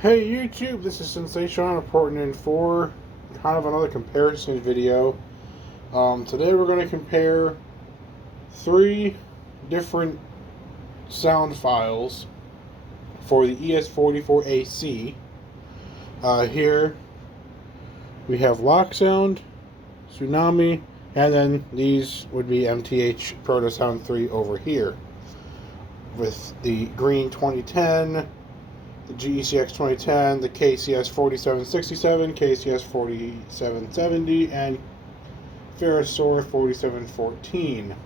Hey YouTube, this is Sensation reporting in for kind of another comparison video. Today we're going to compare three different sound files for the ES44AC. Here we have LokSound, Tsunami, and then these would be MTH Protosound 3 over here with the green 2010, the GECX 2010, the KCS 4767, KCS 4770, and Ferrosaur 4714.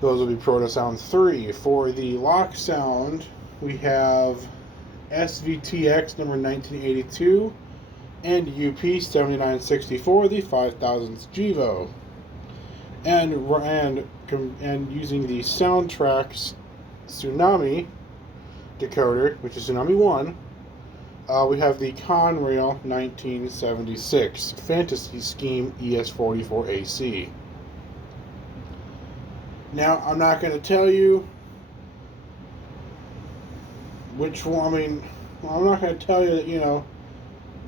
Those will be Protosound 3. For the LokSound, we have SVTX number 1982 and UP 7964, the 5000th GEVO. And using the Soundtraxx Tsunami decoder, which is Tsunami 1, we have the Conrail 1976 Fantasy Scheme ES44AC. Now, I'm not going to tell you which one. I'm not going to tell you that,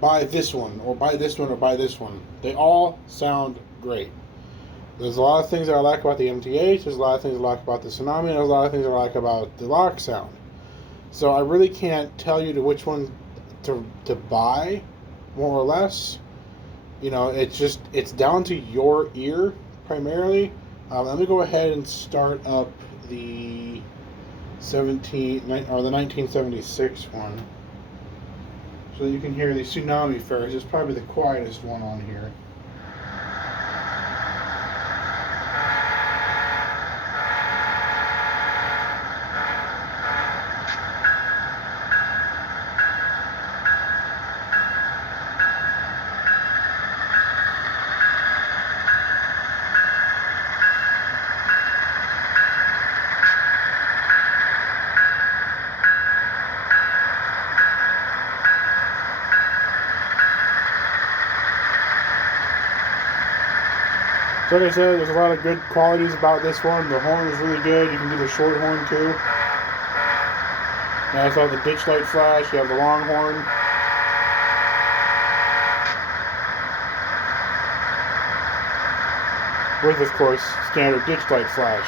buy this one, or buy this one, or buy this one. They all sound great. There's a lot of things that I like about the MTH, there's a lot of things I like about the Tsunami, and there's a lot of things I like about the LokSound. So I really can't tell you which one to buy, more or less. It's down to your ear, primarily. Let me go ahead and start up the 1976 one, so that you can hear the Tsunami first. It's probably the quietest one on here. So like I said, there's a lot of good qualities about this one. The horn is really good. You can do the short horn too. Now I saw the ditch light flash. You have the long horn. With, of course, standard ditch light flash.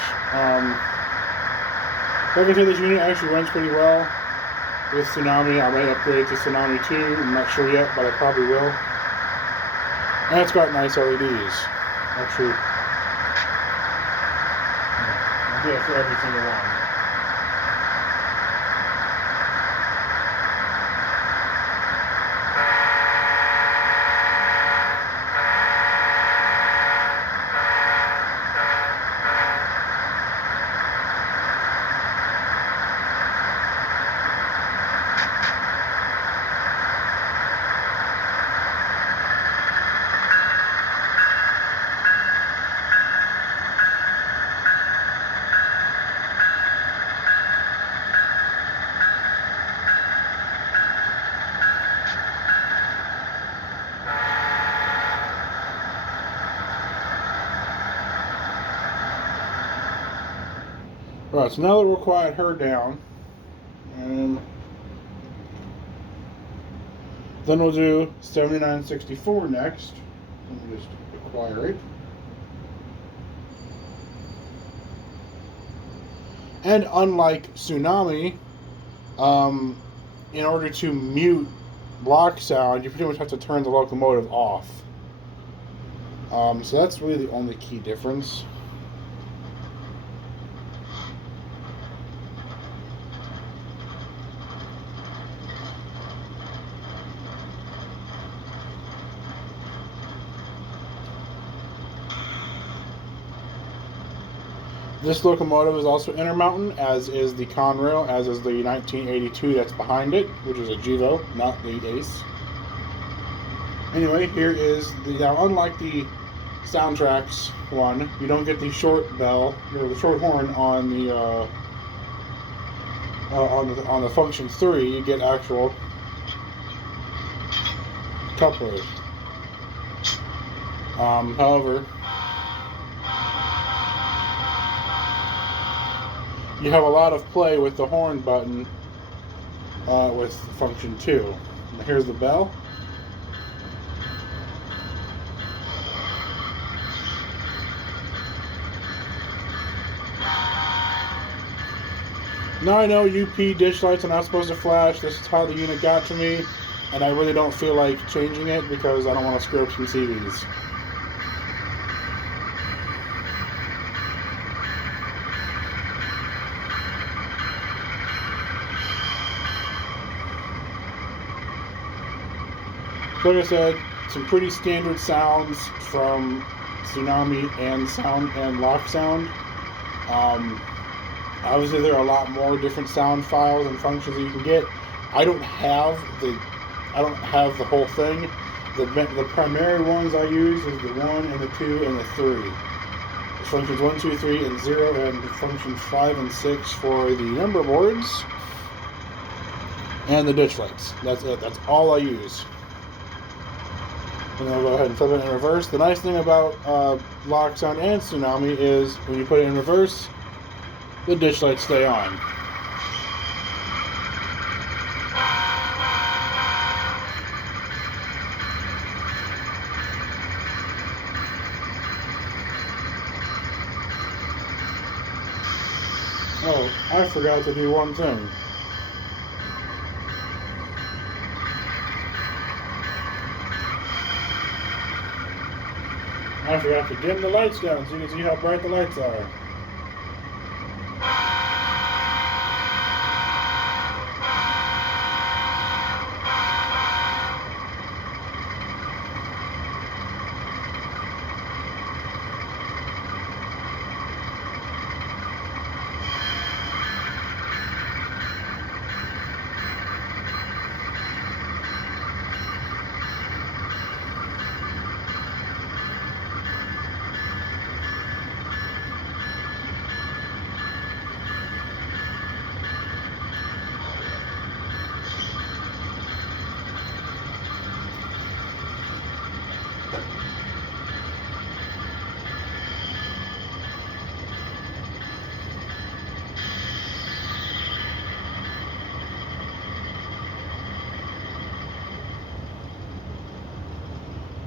Like I said, this unit actually runs pretty well with Tsunami. I might upgrade to Tsunami 2. I'm not sure yet, but I probably will. And it's got nice LEDs. Actually, I'll do it for every single one. Right, so now that we'll quiet her down, and then we'll do 7964 next. Let me just acquire it. And unlike Tsunami, in order to mute LokSound, you pretty much have to turn the locomotive off. So that's really the only key difference. This locomotive is also intermountain, as is the Conrail, as is the 1982 that's behind it, which is a GEVO, not the Ace. Anyway, here is now unlike the Soundtraxx one, you don't get the short bell or the short horn on the Function 3. You get actual couplers. However, you have a lot of play with the horn button with function 2. And here's the bell. Now I know UP dish lights are not supposed to flash. This is how the unit got to me, and I really don't feel like changing it because I don't want to screw up some CVs. Like I said, some pretty standard sounds from Tsunami and LokSound. Obviously, there are a lot more different sound files and functions that you can get. I don't have the whole thing. The primary ones I use is the 1 and the 2 and the 3. It's functions 1, 2, 3, and 0, and functions 5 and 6 for the number boards and the ditch lights. That's it. That's all I use. And I'll go ahead and flip it in reverse. The nice thing about LokSound and Tsunami is when you put it in reverse, the ditch lights stay on. Oh, I forgot to do one thing. I forgot to dim the lights down so you can see how bright the lights are.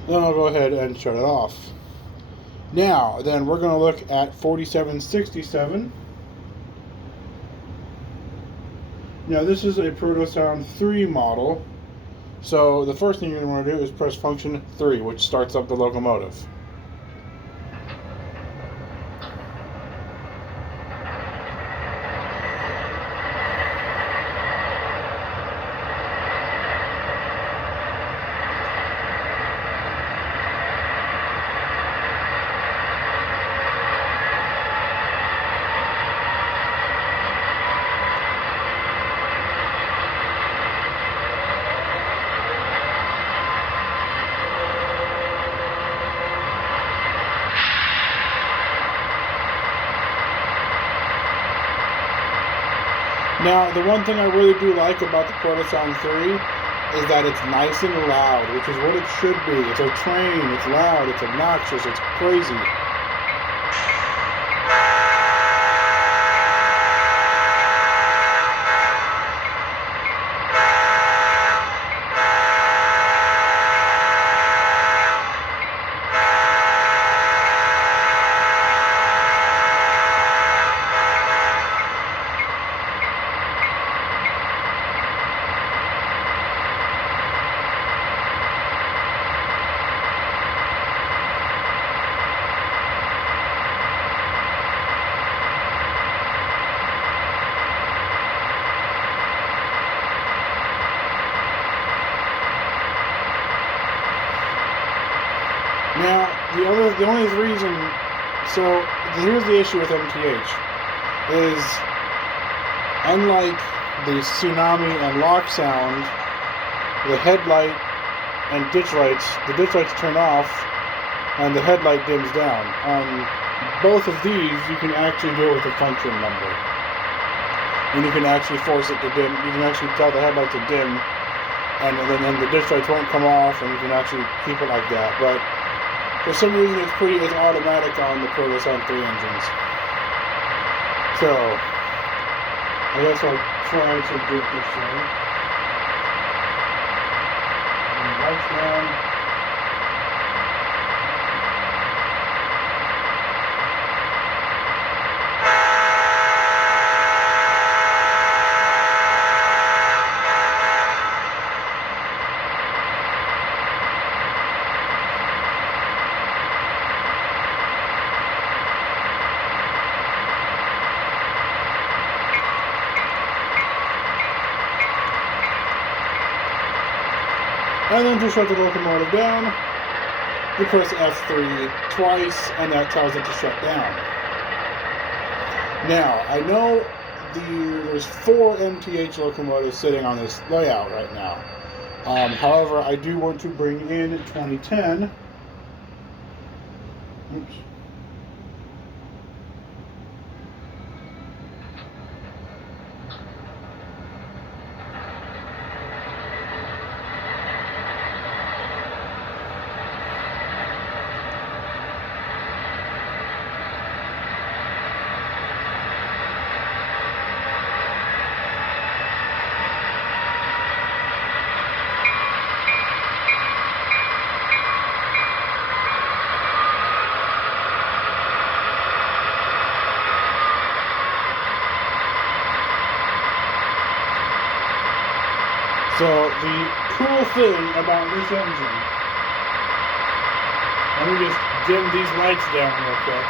Then I'll go ahead and shut it off. Now, then we're going to look at 4767. Now, this is a Protosound 3 model. So, the first thing you're going to want to do is press function 3, which starts up the locomotive. Now, the one thing I really do like about the Protosound 3 is that it's nice and loud, which is what it should be. It's a train, it's loud, it's obnoxious, it's crazy. Now, the only reason, so here's the issue with MTH, is unlike the Tsunami and LokSound, the headlight and ditch lights, the ditch lights turn off and the headlight dims down. On both of these, you can actually do it with a function number. And you can actually force it to dim, you can actually tell the headlight to dim, and then the ditch lights won't come off, and you can actually keep it like that. But for some reason, it's automatic on the Protosound 3 engines. So, I guess I'll try to do it this way. lights down. And then to shut the locomotive down, you press F3 twice, and that tells it to shut down. Now, I know there's 4 MTH locomotives sitting on this layout right now. However, I do want to bring in 2010. Oops. So the cool thing about this engine, let me just dim these lights down real quick.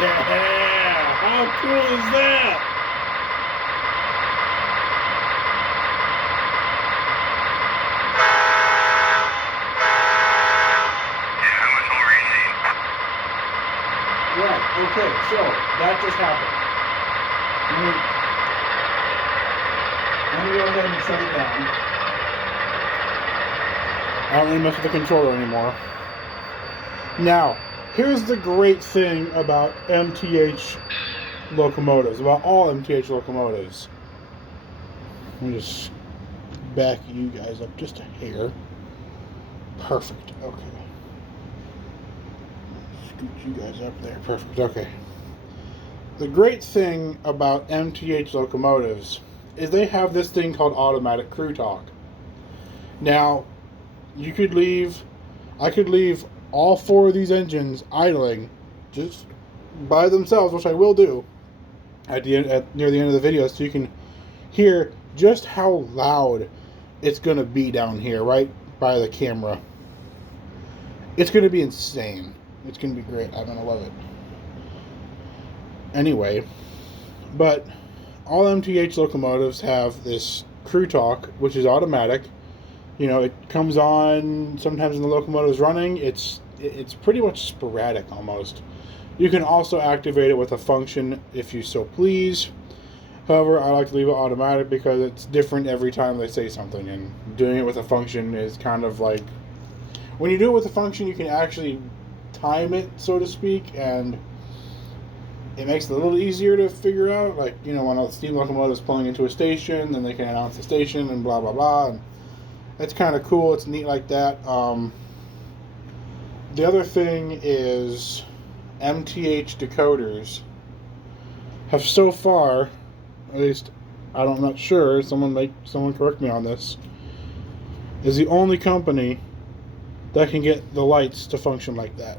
Yeah, how cool is that? Right, okay, so that just happened. Let me go ahead and shut it down. I don't really mess with the controller anymore. Now, here's the great thing about MTH locomotives, about all MTH locomotives. Let me just back you guys up just a hair. Perfect, okay. Scoot you guys up there, perfect, okay. The great thing about MTH locomotives is they have this thing called automatic crew talk. Now, I could leave all 4 of these engines idling just by themselves, which I will do near the end of the video, so you can hear just how loud it's going to be down here, right by the camera. It's going to be insane. It's going to be great. I'm going to love it. Anyway, but all MTH locomotives have this crew talk, which is automatic. You know, it comes on sometimes when the locomotive is running. It's pretty much sporadic almost. You can also activate it with a function if you so please. However, I like to leave it automatic because it's different every time they say something, and doing it with a function is kind of like, when you do it with a function, you can actually time it, so to speak, and it makes it a little easier to figure out. Like, you know, when a steam locomotive is pulling into a station, then they can announce the station and blah blah blah. And it's kind of cool. It's neat like that. The other thing is MTH decoders have so far, at least I'm not sure. Someone correct me on this. Is the only company that can get the lights to function like that,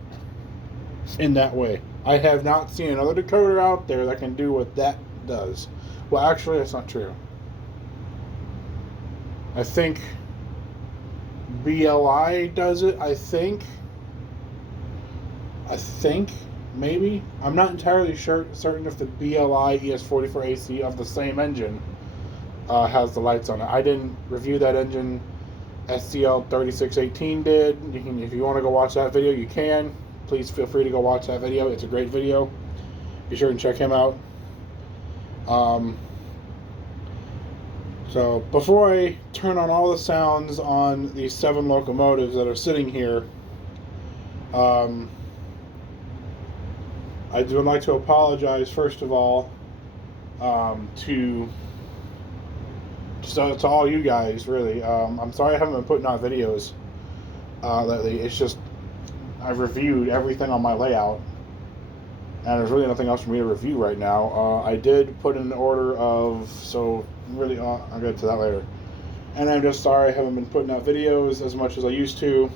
in that way. I have not seen another decoder out there that can do what that does. Well, actually, that's not true. I think BLI does it, I think, maybe. I'm not entirely certain if the BLI ES44AC of the same engine has the lights on it. I didn't review that engine. SCL3618 did. If you want to go watch that video, you can. Please feel free to go watch that video. It's a great video. Be sure and check him out. So before I turn on all the sounds on these 7 locomotives that are sitting here, I would like to apologize first of all to all you guys, really. I'm sorry I haven't been putting out videos lately. It's just I've reviewed everything on my layout, and there's really nothing else for me to review right now. I did put in an order of, so really, I'll get to that later. And I'm just sorry I haven't been putting out videos as much as I used to.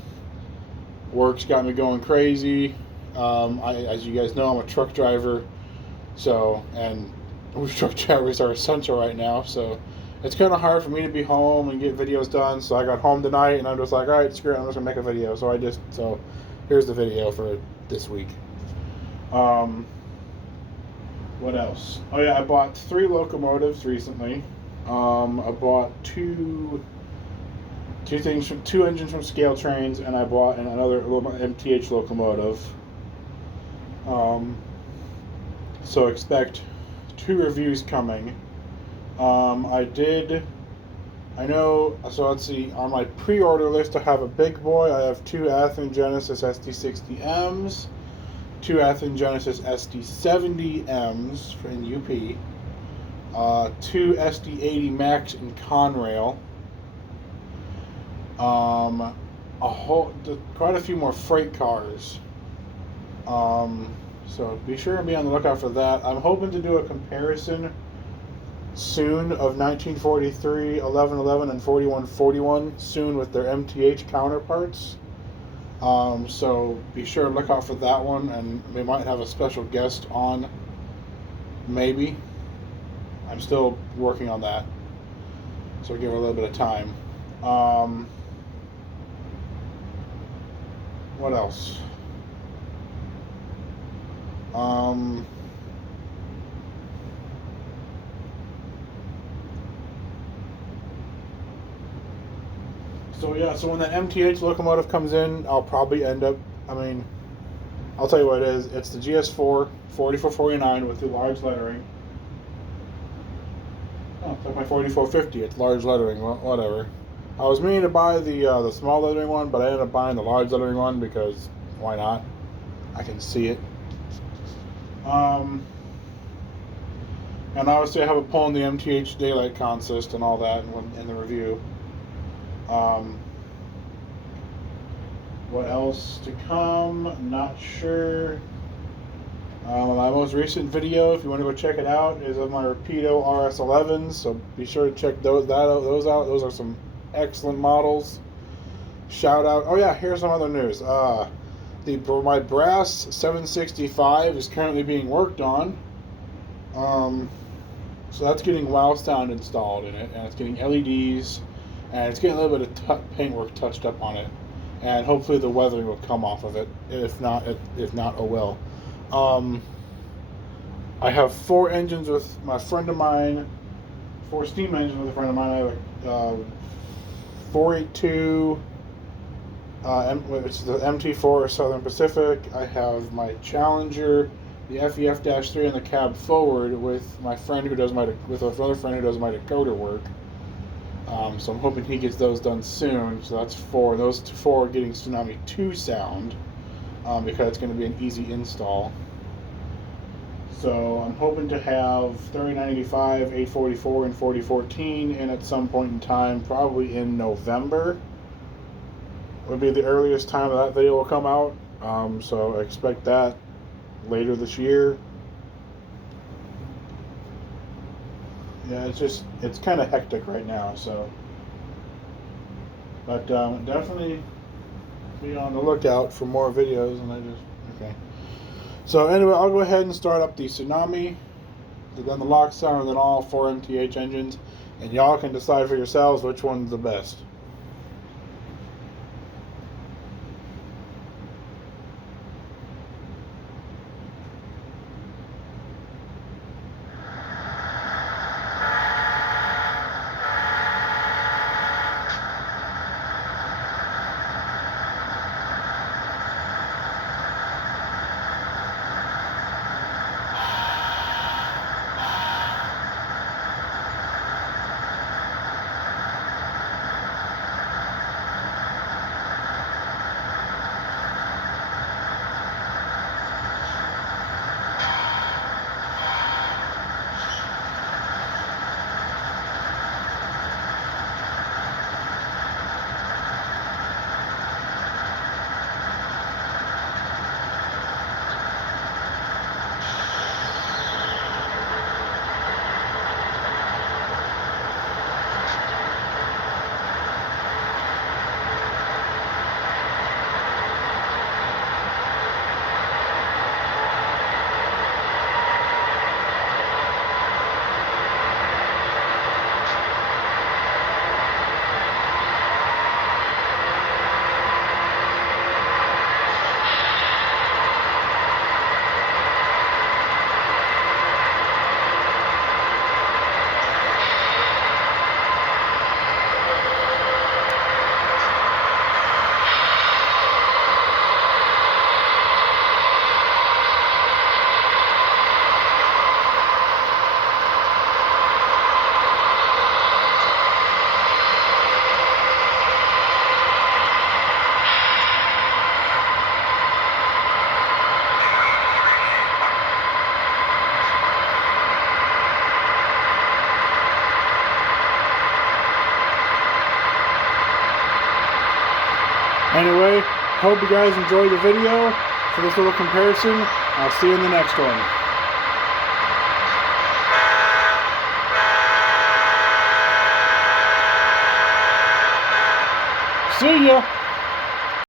Work's got me going crazy. As you guys know, I'm a truck driver, and truck drivers are essential right now, so it's kind of hard for me to be home and get videos done. So I got home tonight, and I'm just like, all right, screw it, I'm just gonna make a video. So here's the video for this week. What else? Oh yeah, I bought 3 locomotives recently. I bought two engines from Scale Trains, and I bought another MTH locomotive. So expect 2 reviews coming. I know, so let's see, on my pre-order list I have a big boy. I have 2 Athearn Genesis SD60Ms, 2 Athearn Genesis SD70Ms in UP, 2 SD80 Max in Conrail, quite a few more freight cars. So be sure to be on the lookout for that. I'm hoping to do a comparison soon of 1943, 1111, and 4141 soon with their MTH counterparts. So be sure to look out for that one, and we might have a special guest on, maybe. I'm still working on that, so give it a little bit of time. What else? So when the MTH locomotive comes in, I'll probably end up, I'll tell you what it is. It's the GS4 4449 with the large lettering. Oh, it's like my 4450. It's large lettering. Well, whatever. I was meaning to buy the small lettering one, but I ended up buying the large lettering one because why not? I can see it. And obviously I have a pull in the MTH daylight consist and all that in the review. What else to come? Not sure. My most recent video, if you want to go check it out, is of my Rapido RS11s. So be sure to check those out. Those are some excellent models. Shout out. Oh yeah, here's some other news. My brass 765 is currently being worked on. So that's getting LokSound installed in it, and it's getting LEDs, and it's getting a little bit of paintwork touched up on it, and hopefully the weathering will come off of it. If not, oh well. I have 4 engines with my friend of mine, 4 steam engines with a friend of mine. I have a 482, which is the MT4 Southern Pacific. I have my Challenger, the FEF-3 in the cab forward with another friend who does my decoder work. So I'm hoping he gets those done soon. So that's 4. Those 4 are getting Tsunami 2 sound because it's going to be an easy install. So I'm hoping to have 3985, 844, and 4014 in at some point in time, probably in November. Would be the earliest time that video will come out. So I expect that later this year. Yeah, it's kind of hectic right now, so. But definitely be on the lookout for more videos, okay. So anyway, I'll go ahead and start up the Tsunami, then the LokSound, and then all 4 MTH engines, and y'all can decide for yourselves which one's the best. Anyway, hope you guys enjoyed the video for this little comparison. I'll see you in the next one. See ya!